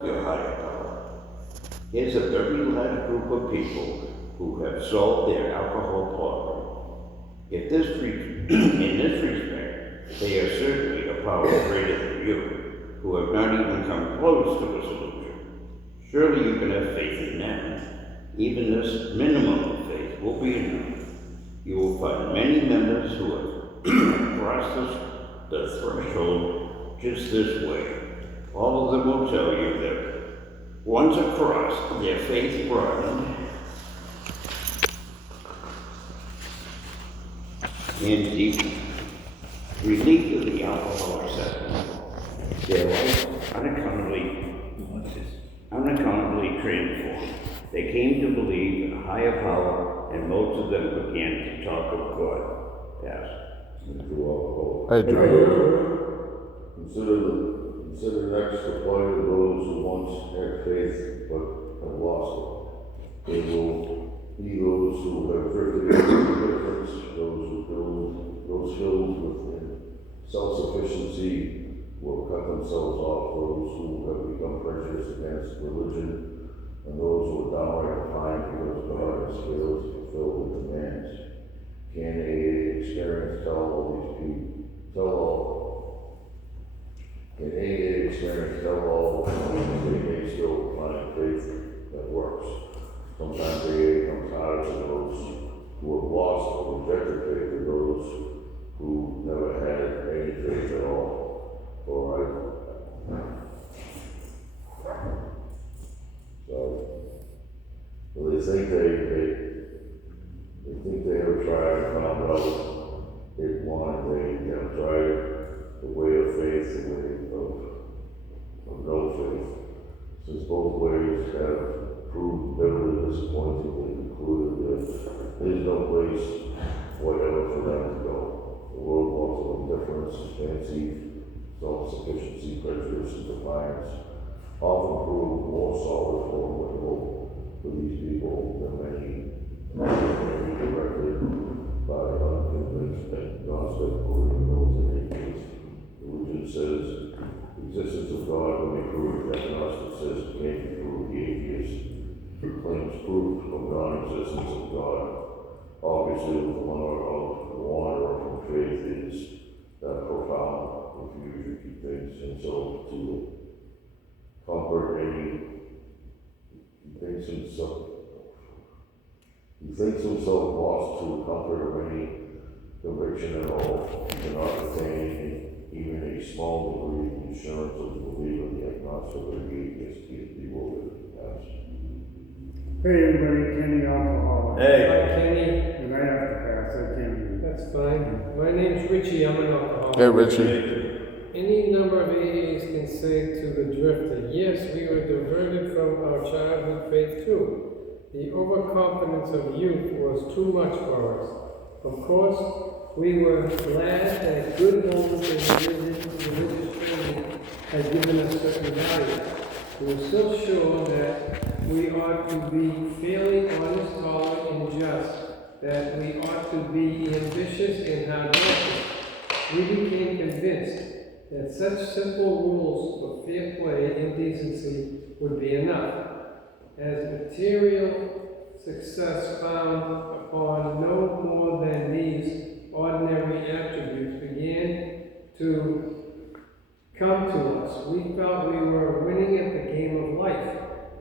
Your higher power. Here's a very large group of people who have solved their alcohol problem. If this in this respect, they are certainly a power greater than you, who have not even come close to a solution. Surely you can have faith in them. Even this minimum of faith will be enough. You will find many members who have crossed the threshold just this way. All of them will tell you that once across, their faith broadened and deepened. Relieved of the alcohol acceptance, their life unaccountably transformed. They came to believe in a higher power, and most of them began to talk of God. Yes. I do. Consider next the plight of those who once had faith but have lost it. They will be those who have drifted into indifference, those filled with self-sufficiency will cut themselves off, those who have become prejudiced against religion, and those who are downright defiant because God has failed to fulfill their demands. Can AA experience tell all the things they may still find faith that works? Sometimes AA comes hard to those who have lost or rejected faith, to those who never had any faith at all. So they think they have tried and found out it won. They have tried the way of faith, the way of no faith. Since both ways have proved bitterly disappointing, they concluded that there is no place whatever for them to go. The world wants of indifference, fancy, self-sufficiency, prejudice, and defiance often prove more solid formidable for these people than many directed by unconvinced agnostic or militant atheists. Religion says the existence of God will be proved. Agnostic says it can't be proved. The atheist claims proof of non-existence of God. Obviously, the wanderer from faith is that profound confusion. He thinks himself to comfort he thinks himself lost to the comfort of any conviction at all. He cannot attain even a small degree of assurance of the believer, the agnostic or the atheist. He is bewildered. Hey everybody, Kenny Alcoholic. Hey. Hi, Kenny. And I have to pass, I can't. That's fine. My name's Richie. I'm an alcoholic. Hey, Richie. Any number of AAs can say to the drifter, yes, we were diverted from our childhood faith too. The overconfidence of youth was too much for us. Of course, we were glad that good homes and religious training had given us certain values. We were still sure that we ought to be fairly honest, tolerant, and just, that we ought to be ambitious and hardworking. We became convinced that such simple rules of fair play and decency would be enough. As material success found upon no more than these ordinary attributes began to come to us, we felt we were winning at the game of life.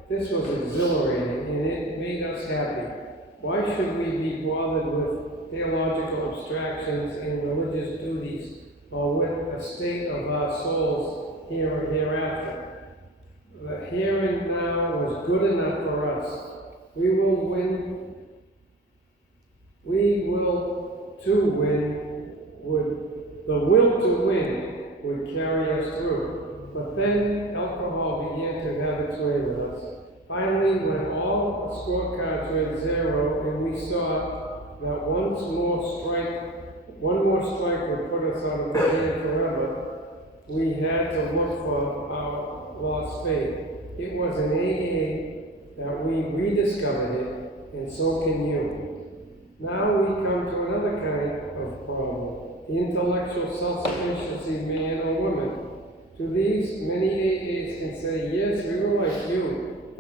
This was exhilarating and it made us happy. Why should we be bothered with theological abstractions and religious duties, or with a state of our souls here or hereafter? The here and now was good enough for us. We will to win the will to win would carry us through. But then alcohol began to have its way with us. Finally, when all the scorecards were at zero and we saw that one more strike would put us out of the game forever, we had to look for our lost faith. It was in AA that we rediscovered it, and so can you. Now we come to another kind of problem, the intellectual self-sufficiency man or woman. To these, many AAs can say, yes, we were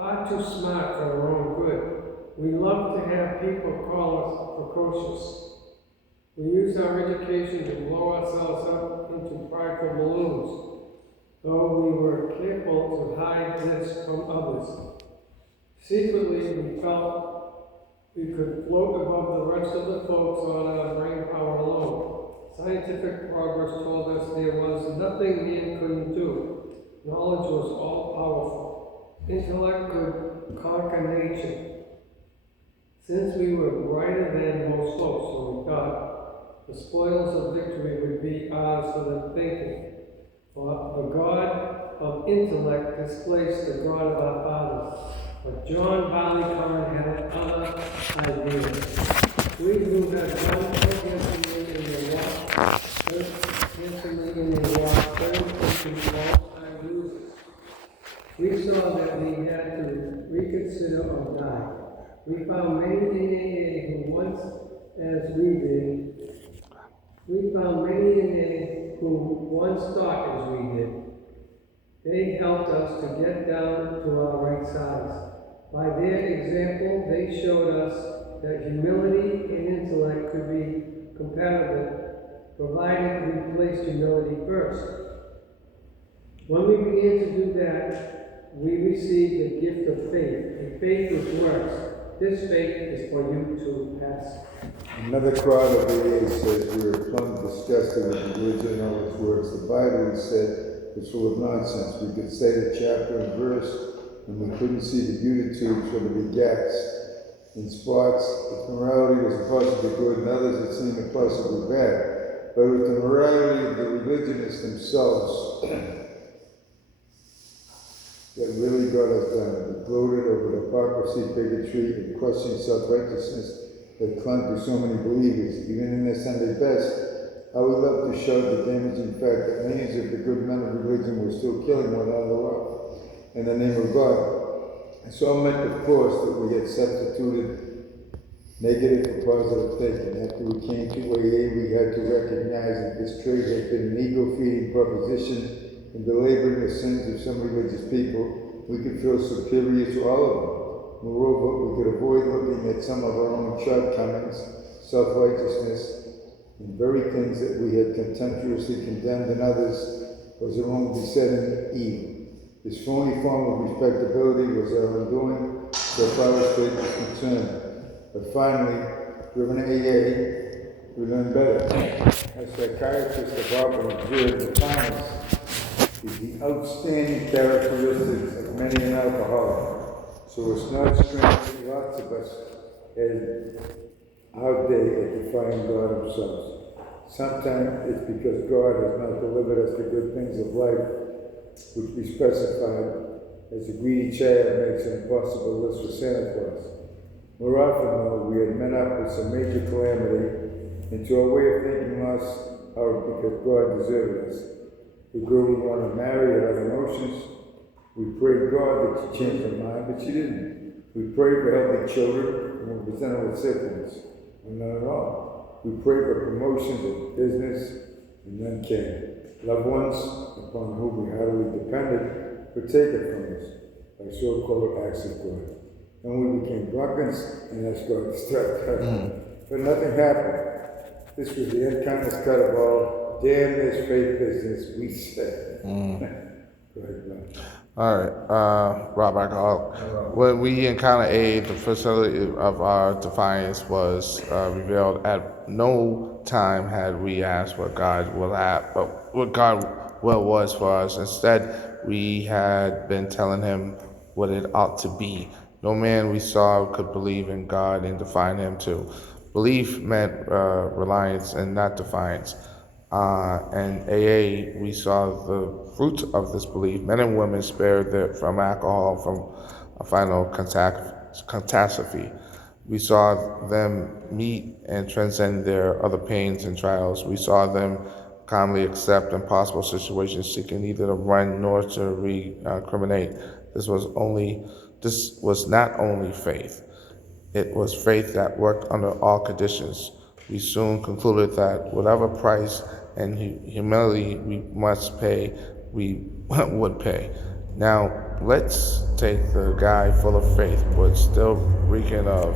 far too smart for our own good. We love to have people call us precocious. We use our education to blow ourselves up into prideful balloons, though we were careful to hide this from others. Secretly, we felt we could float above the rest of the folks on our brain power alone. Scientific progress told us there was nothing man couldn't do. Knowledge was all powerful. Intellect could conquer nature. Since we were brighter than most folks, so we thought, the spoils of victory would be ours for the thinking. For the God of intellect displaced the God of our fathers. But John Barleycorn had other ideas. We who had run so handsomely in the walk, turned into false losers. We saw that we had to reconsider or die. We found many in AA who once, as we did, we found many in AA who once thought as we did. They helped us to get down to our right size. By their example, they showed us that humility and intellect could be compatible, provided we placed humility first. When we began to do that, we received the gift of faith, a faith which works. This faith is for you to pass. Another crowd of AA says we are plumb disgusted with religion and all its works. The Bible, he said, was full of nonsense. We could say the chapter and verse, and we couldn't see the beauty tubes or the begats. In spots, its morality was possibly good, and others it seemed impossibly bad. But with the morality of the religionists themselves, that really got us done. We gloated over the hypocrisy, bigotry, and crushing self-righteousness that clung to so many believers, even in their Sunday best. How we love to show the damaging fact that millions of the good men of religion were still killing one another in the name of God. And so meant, of course, that we had substituted negative for positive thinking. After we came to AA, we had to recognize that this trade had been an ego-feeding proposition. In belaboring the sins of some religious people, we could feel superior to all of them. Moreover, we could avoid looking at some of our own shortcomings, self-righteousness, and very things that we had contemptuously condemned in others was our own besetting evil. This phony form of respectability was our undoing so far as faith was concerned. But finally, driven AA, we learned better. As psychiatrists have often observed, the finest is the outstanding characteristics of many an alcoholic. So it's not strange that lots of us had our day at defying God Himself. Sometimes it's because God has not delivered us the good things of life, which we specified as a greedy child makes an impossible list for Santa Claus. More often, though, we had met up with some major calamity, and to our way of thinking lost out because God deserted us. The girl we want to marry had other notions. We prayed God that she changed her mind, but she didn't. We prayed for healthy children, and we presented with sick ones. And none at all. We prayed for promotions in business, and none came. Loved ones, upon whom we heartily depended, were taken from us by so-called acts of God. And we became drunkens and asked God to start cutting. But nothing happened. This was the unkindest cut of all. Damn this faith business, we said. Go ahead, Glenn. All right, Rob Alcoholic. When we encountered AA, the facility of our defiance was revealed. At no time had we asked what God will have, what God will was for us. Instead, we had been telling Him what it ought to be. No man we saw could believe in God and define Him too. Belief meant reliance and not defiance. And AA, we saw the fruits of this belief. Men and women spared from alcohol, from a final catastrophe. We saw them meet and transcend their other pains and trials. We saw them calmly accept impossible situations, seeking neither to run nor to recriminate. This was not only faith. It was faith that worked under all conditions. We soon concluded that whatever price and humility we must pay, we would pay. Now, let's take the guy full of faith, but still reeking of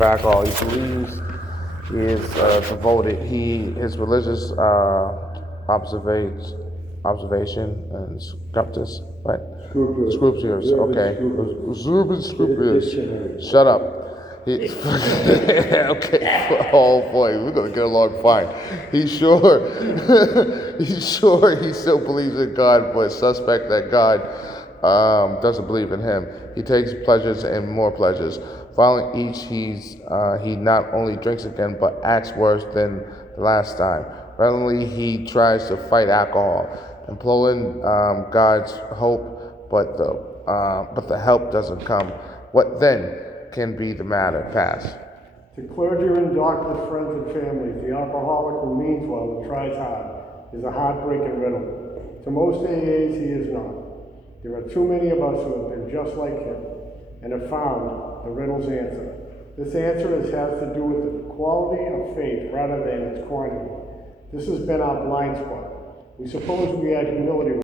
alcohol. He believes he is devoted. His religious observation and scrupulous, what? Scrupulous. Scrupulous, okay. Scrupulous. Dictionary. Shut up. Okay. Oh boy, we're gonna get along fine. He's sure he still believes in God, but suspect that God doesn't believe in him. He takes pleasures and more pleasures. Following each, he not only drinks again, but acts worse than the last time. Randomly, he tries to fight alcohol, imploring God's hope, but the help doesn't come. What then can be the matter? Pass. To clergymen, doctors, friends, and families, the alcoholic who means well and tries hard is a heartbreaking riddle. To most AAs, he is not. There are too many of us who have been just like him and have found the riddle's answer. This answer has to do with the quality of faith rather than its quantity. This has been our blind spot. We suppose we had humility